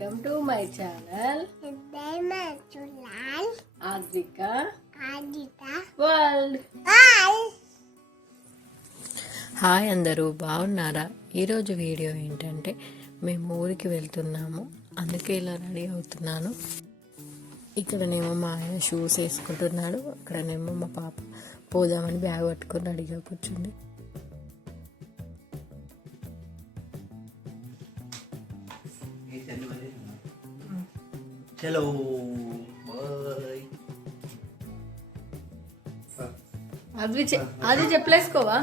Welcome to my channel Advika world. Hi అందరూ, బాగున్నారా? ఈరోజు వీడియో ఏంటంటే మేము ఊరికి వెళ్తున్నాము, అందుకే ఇలా రెడీ అవుతున్నాను. ఇక్కడనేమో మా ఆయన షూస్ వేసుకుంటున్నాడు, అక్కడనేమో మా పాప పోదామని బ్యాగ్ పట్టుకొని రెడీగా కూర్చుంది. చలో బాయ్. అది చెప్పలేసుకోవా?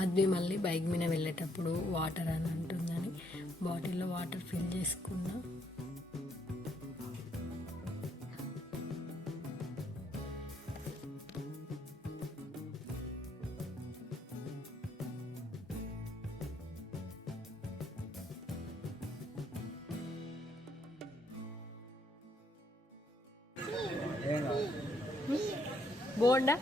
ఆద్వి మళ్ళీ బైక్ మీద వెళ్ళేటప్పుడు వాటర్ అని అంటుందని బాటిల్లో వాటర్ ఫిల్ చేసుకున్నా. బోండా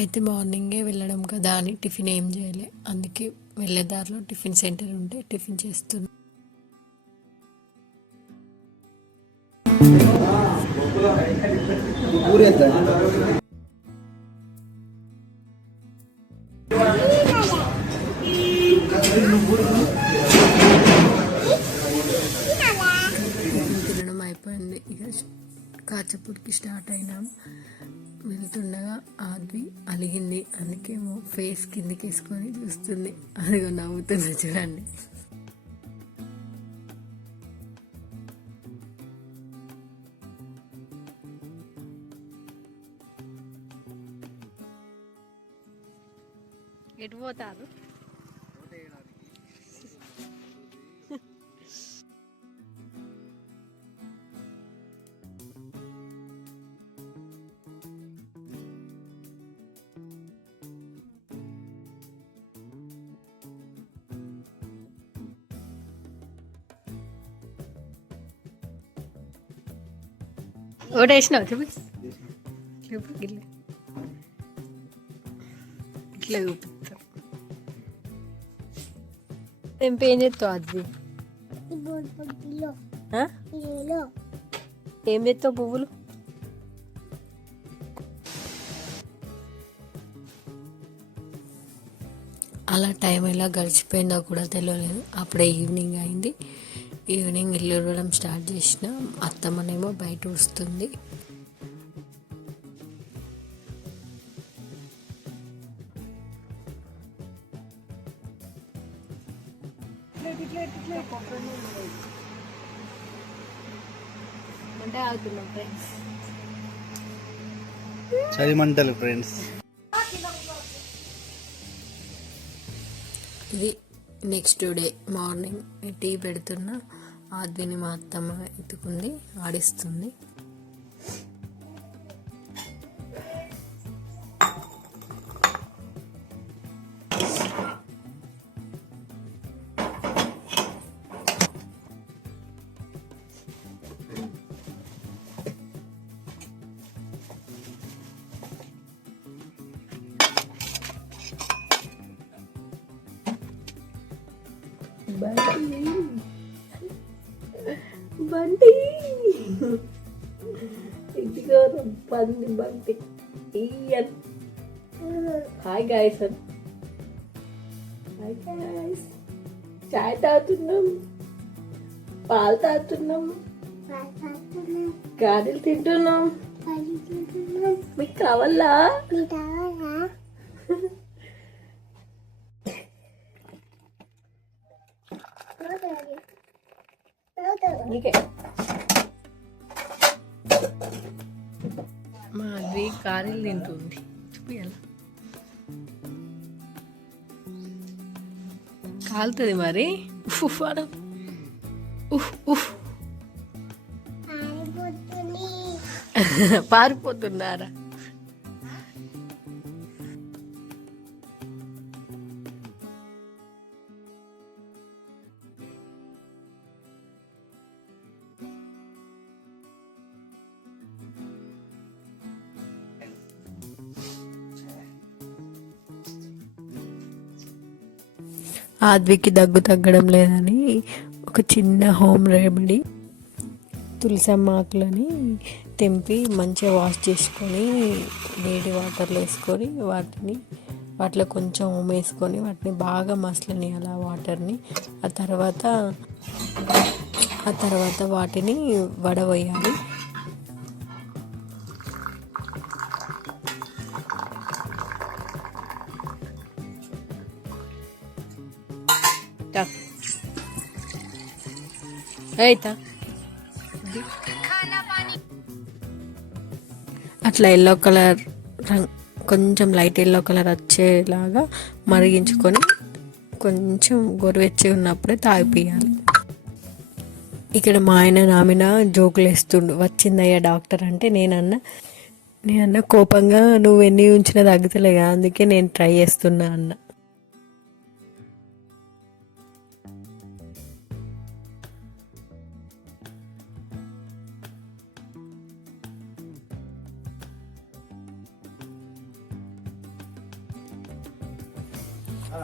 అయితే మార్నింగే వెళ్ళడం కదా అని టిఫిన్ ఏం చేయలే, అందుకే వెళ్ళేదారిలో టిఫిన్ సెంటర్ ఉంటే టిఫిన్ చేస్తున్నా. తినడం అయిపోయింది, ఇక కాచపూడికి స్టార్ట్ అయినాం. వెళ్తుండగా ఆద్వి అలిగింది, అందుకేమో ఫేస్ కిందికి వేసుకొని చూస్తుంది. అదిగో నవ్వుతుంది చూడండి. ఎటు పోతారు? ఒకటి వేసినావు చూపి, చూపు ఇట్లా ఇట్లా చూపిస్తా. ఏం చేస్తావు అది? ఏం చేస్తావు పువ్వులు? అలా టైం ఎలా గడిచిపోయిందో కూడా తెలియలేదు. అప్పుడే ఈవినింగ్ అయింది. ఈవినింగ్ ఇల్లు ఊడడం స్టార్ట్ చేసిన. అత్తమ్మనేమో బయట వస్తుంది. అంటే ఆగుతున్నాం ఫ్రెండ్స్, చలిమంటలు ఫ్రెండ్స్. ఇది నెక్స్ట్ డే మార్నింగ్ టీ పెడుతున్నా. ఆద్విని మా అత్తమ్మ ఎత్తుకుంది, ఆడిస్తుంది. బంటి ఇదిగో పంది Bunty. Hi guys, hi guys. చాయ్ తాగుతున్నాం, పాలు తాగుతున్నాం, గారెలు తింటున్నాం. మీకు కావాలా? మా అద్వి కారీలు తింటుంది, చూపియాల. కాలుతుంది మరి. ఉఫ్ అడం, పారిపోతున్నారా? ఆద్వికి దగ్గు తగ్గడం లేదని ఒక చిన్న హోమ్ రెమెడీ, తులసమ్మ ఆకులని తెంపి మంచిగా వాష్ చేసుకొని వేడి వాటర్లో వేసుకొని వాటిలో కొంచెం వేసుకొని వాటిని బాగా మసలనియాలి ఆ వాటర్ని. ఆ తర్వాత వాటిని వడవేయాలి. అట్లా ఎల్లో కలర్ కొంచెం లైట్ ఎల్లో కలర్ వచ్చేలాగా మరిగించుకొని కొంచెం గోరువెచ్చగా ఉన్నప్పుడే తాగిపియాలి. ఇక్కడ మా ఆయన నా మీద జోకులు వేస్తుండు. వచ్చిందయ్యా డాక్టర్ అంటే నేనన్నా కోపంగా, నువ్వు ఎన్ని ఉంచినా తగ్గుతలేగా, అందుకే నేను ట్రై చేస్తున్నా అన్న.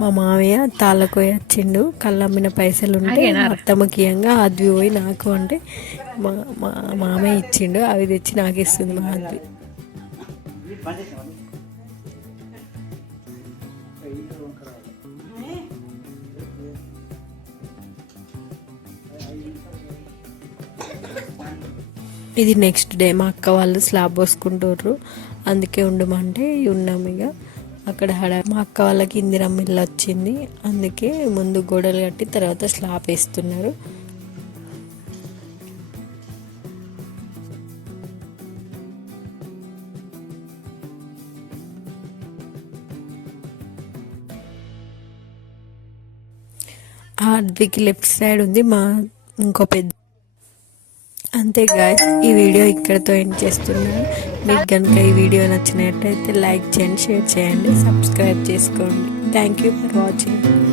మా మామయ్య తాళ్ళకోయి వచ్చిండు. కళ్ళమ్మిన పైసలు ఉంటే అత్తమ్మకియంగా ఆద్వి పోయి నాకు అంటే మా మామయ్య ఇచ్చిండు. అవి తెచ్చి నాకు ఇస్తుంది మా ఆద్వి. ఇది నెక్స్ట్ డే మా అక్క వాళ్ళు స్లాబ్ పోసుకుంటారు, అందుకే ఉండమంటే ఉన్నాము. ఇక అక్కడ మా అక్క వాళ్ళకి ఇందిరమ్మ ఇల్లు వచ్చింది, అందుకే ముందు గోడలు కట్టి తర్వాత స్లాబ్ వేస్తున్నారు. ఆద్వికి లెఫ్ట్ సైడ్ ఉంది మా ఇంకో పెద్ద. అంతే గాయ్స్, ఈ వీడియో ఇక్కడితో ఎండ్ చేస్తున్నాను. మీకు కనుక ఈ వీడియో నచ్చినట్టయితే లైక్ చేయండి, షేర్ చేయండి, సబ్స్క్రైబ్ చేసుకోండి. Thank you for watching.